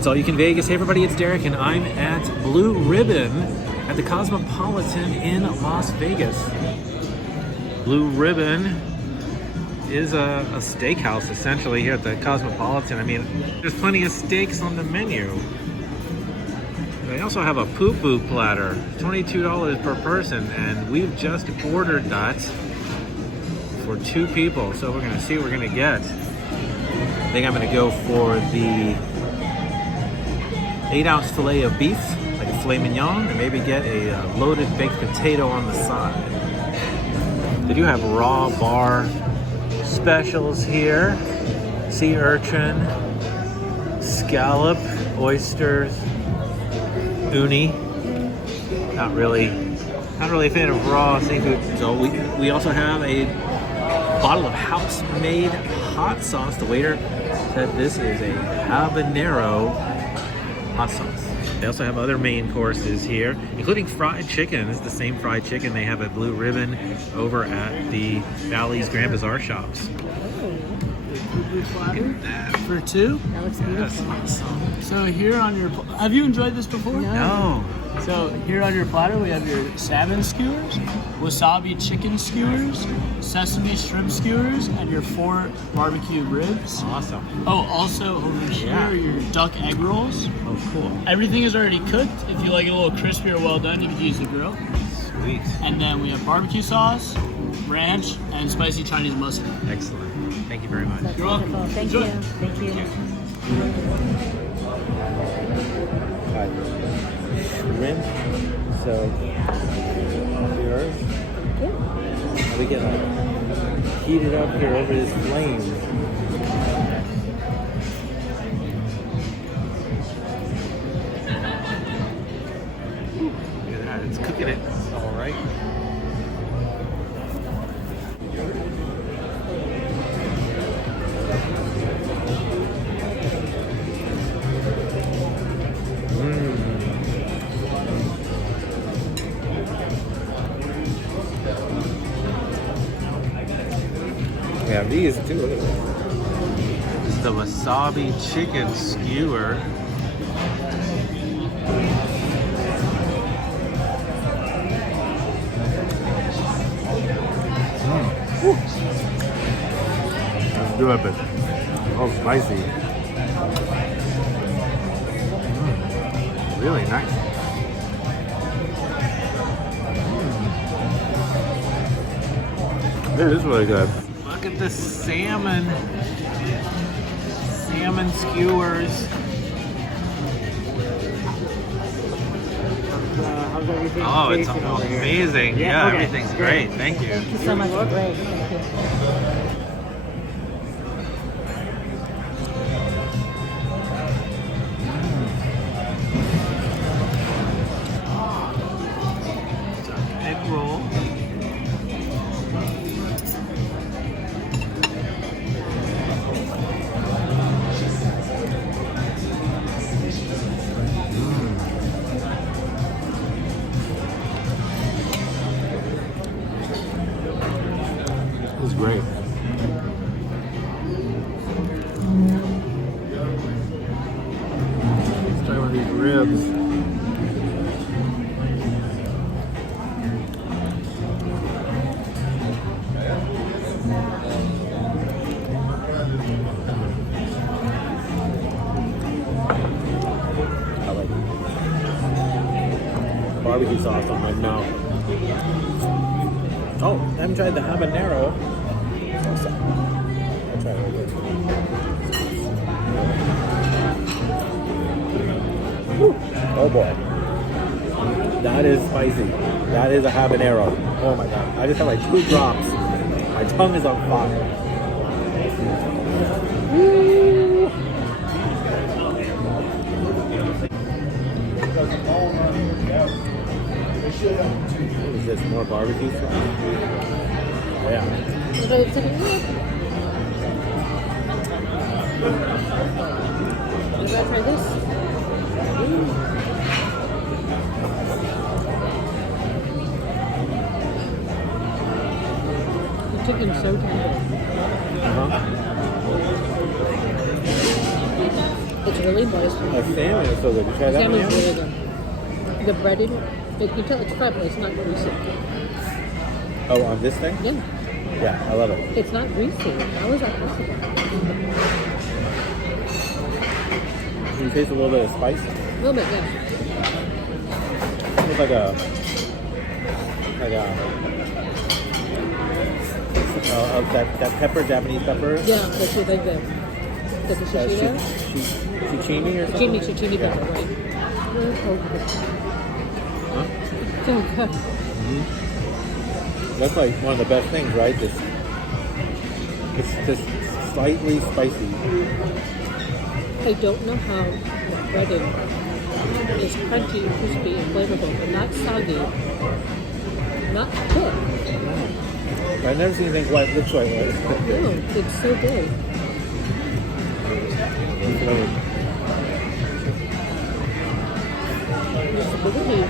It's All You Can Vegas. Hey everybody, it's Derek and I'm at Blue Ribbon at the Cosmopolitan in Las Vegas. Blue Ribbon is a steakhouse essentially here at the Cosmopolitan. I mean, there's plenty of steaks on the menu. They also have a poo-poo platter, $22 per person, and we've just ordered that for 2 people. So we're gonna see what we're gonna get. I think I'm gonna go for the 8-ounce fillet of beef, like a filet mignon, and maybe get a loaded baked potato on the side. They do have raw bar specials here. Sea urchin, scallop, oysters, uni. Not really a fan of raw seafood. So we also have a bottle of house-made hot sauce. The waiter said this is a habanero hot sauce. They also have other main courses here, including fried chicken. This is the same fried chicken they have at Blue Ribbon over at the Valley's Grand Bazaar shops. Platter for 2. That looks beautiful. Yes, awesome. So here on your, have you enjoyed this before? No. So here on your platter we have your salmon skewers, wasabi chicken skewers, sesame shrimp skewers, and your 4 barbecue ribs. Awesome. Oh, also over here Yeah. your duck egg rolls. Oh, cool. Everything is already cooked. If you like it a little crispy or well done, you can use the grill. Sweet. And then we have barbecue sauce, ranch, and spicy Chinese mustard. Excellent. Thank you very much. That's You're welcome. wonderful. Thank Enjoy. you. Thank you. Shrimp. So, yours. Yeah. We can heat it up here over this flame. Look at that, it's cooking it. All right. Yeah, these too. Look at this. This is the wasabi chicken skewer. That's good, but oh, spicy. Really nice. It is really good. Look at the salmon skewers. How's everything? Oh, it's amazing. Yeah, Okay. everything's great. Thank you. Thank you so much. Great. Thank you. Egg roll. It's great. Let's try one of these ribs. I like it. Barbecue sauce on my mouth. Oh, I haven't tried the habanero. I'll try it real quick. Whew. Oh boy. That is spicy. That is a habanero. Oh my god. I just have like 2 drops. My tongue is on fire. Woo. What is this? More barbecue sauce? Yeah. You gotta try this. The chicken's so tender. Uh-huh. It's really moist. The salmon is so good. You try that one? Salmon's yet? really good. The breading, you can tell it's fried, but it's not greasy. Oh, on this thing? Yeah, Yeah, I love it. it's not greasy. How is that possible? You taste a little bit of spice. A little bit, yeah. It's like a that pepper, Japanese pepper. Yeah, that's what they do. The shishito? Shichimi or something? Shichimi Yeah. pepper, right? It's so good. Huh? So good. That's like one of the best things, right? It's just slightly spicy. I don't know how breading is crunchy, crispy, and flavorful, but not soggy, not thick. I've never seen anything quite looks like that. No, it's so good. The stability,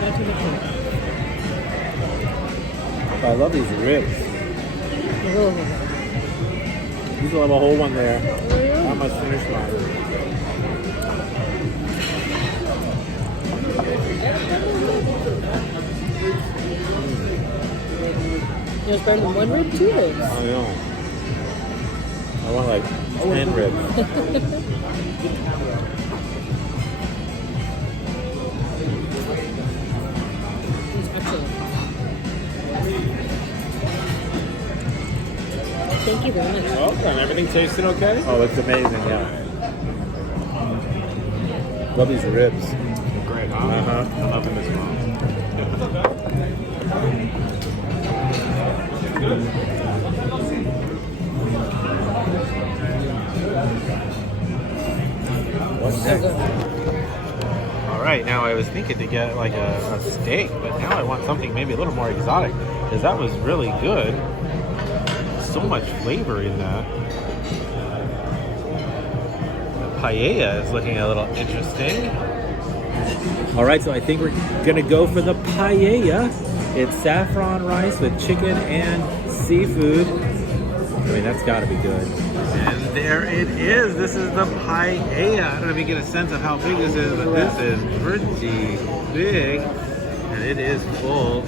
not too much. I love these ribs. Oh. You still have a whole one there. Oh, yeah. I must finish mine. There's better than one rib, 2 ribs. I know. I want like 10 ribs. It's excellent. Thank you very much. Well done. Everything tasted okay? Oh, it's amazing, yeah. Love these ribs. Great, huh? Uh-huh. I'm loving this one. What's So next? good. All right, now I was thinking to get like a steak, but now I want something maybe a little more exotic because that was really good. So much flavor in that. The paella is looking a little interesting. All right, so I think we're gonna go for the paella. It's saffron rice with chicken and seafood. I mean, that's gotta be good. And there it is. This is the paella. I don't know if you get a sense of how big this is, but this is pretty big. And it is full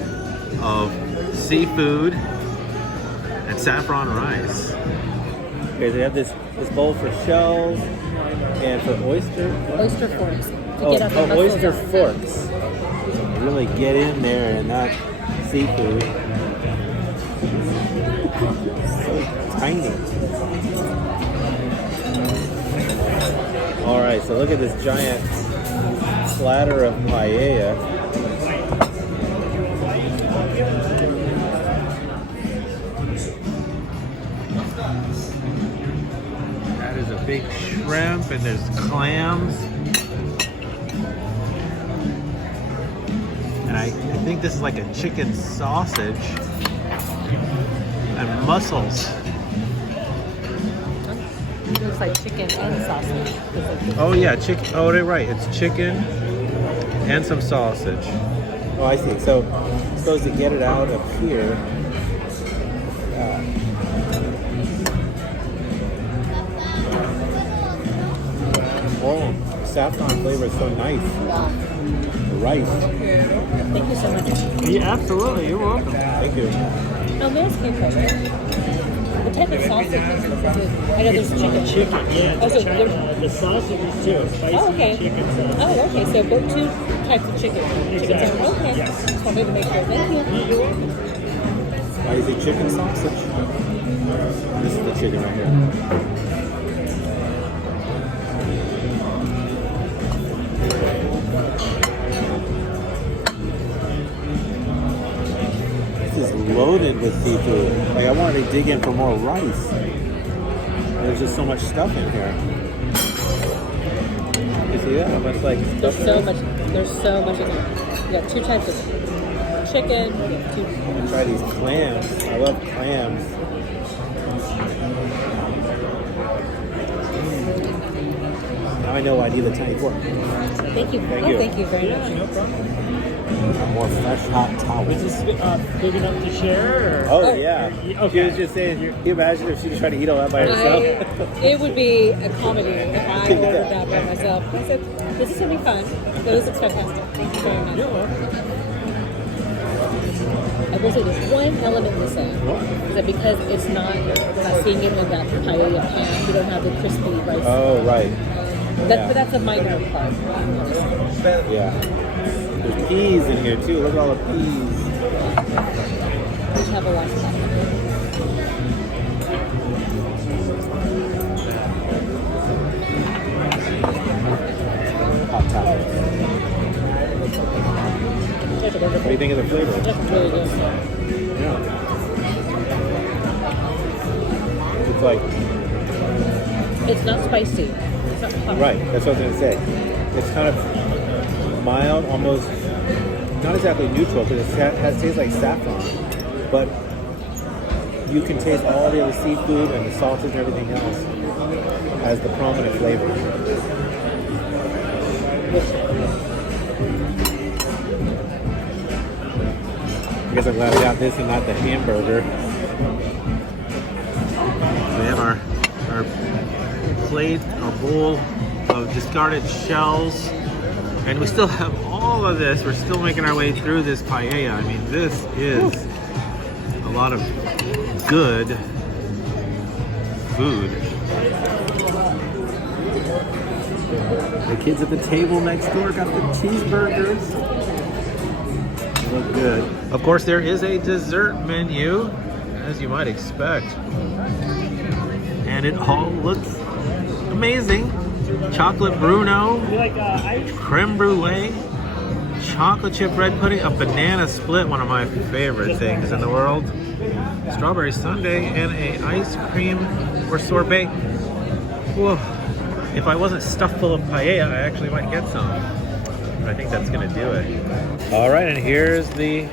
of seafood and saffron rice. Okay, they have this bowl for shells and for oyster. Oyster forks. To Oh, get out the muscles oyster out. forks. Really get in there and not seafood. So tiny. All right, so look at this giant platter of paella. That is a big shrimp, and there's clams. And I think this is like a chicken sausage and mussels. It looks like chicken and sausage. Oh yeah, chicken. Oh, they're right. It's chicken and some sausage. Oh, I see. So, supposed to get it out of here. Oh, saffron flavor is so nice. The rice. Thank you so much. Yeah, absolutely. You're welcome. Thank you. Oh, there's good question. What type of sausage is it? I know there's chicken. Chicken, yeah. Oh, so there's, The sausage is too. Spicy oh, okay. chicken sausage. Oh, okay. So both 2 types of chicken. Chicken Exactly. sausage. Okay. Yes. Just wanted to make sure. Thank you. You're welcome. Why is it chicken sausage? This is the chicken right here. This is loaded with seafood. Like I wanted to dig in for more rice. There's just so much stuff in here. You see that? How much like There's stuff so there is? much. There's so much in there. You got 2 types of chicken. You got 2. And try these clams. I love clams. Now I know I need the tiny fork. Thank you. Thank Oh, you. thank you very much. No problem. A more fresh hot towel. Is this big enough to share? Or? Oh, yeah. Okay. She was just saying, can you imagine if she was trying to eat all that by herself? It would be a comedy if I ordered that by myself. I said, this is going to be fun. So this looks fantastic. Thank you very much. You're welcome. I will say there's one element missing. Is that because it's not, we're not seeing it in that paella pan, you don't have the crispy rice. Oh, right. But that's a minor part. Yeah. There's peas in here too. Look at all the peas. Which have a lot of stuff. Hot towel. What do you think of the flavor? That's really good. Yeah. It's like, It's not spicy. It's not hot. right, that's what I was going to say. It's kind of mild, almost, not exactly neutral, because it tastes like saffron, but you can taste all the other seafood and the sausage and everything else as the prominent flavor. I guess I'm glad I got this and not the hamburger. We have our plate, our bowl of discarded shells, and we still have all of this. We're still making our way through this paella. I mean, this is a lot of good food. The kids at the table next door got the cheeseburgers. They look good. Of course, there is a dessert menu, as you might expect. And it all looks amazing. Chocolate Bruno, You like ice? creme brulee, chocolate chip bread pudding, a banana split, one of my favorite things in the world, strawberry sundae, and a ice cream or sorbet. Whoa. If I wasn't stuffed full of paella, I actually might get some. But I think that's gonna do it. All right, and here's the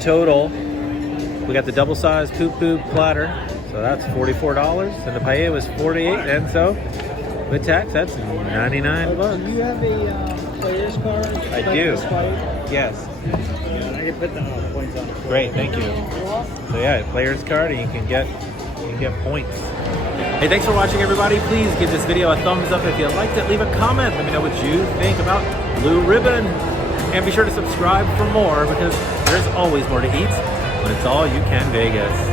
total. We got the double-sized poo-poo platter, so that's $44, and the paella was $48, and so with tax, that's $99. Do you have a player's card? I do. Yes. I can put the points on it. Great, thank you. So yeah, player's card, and you can get points. Hey, thanks for watching, everybody. Please give this video a thumbs up if you liked it. Leave a comment. Let me know what you think about Blue Ribbon. And be sure to subscribe for more, because there's always more to eat when it's all you can Vegas.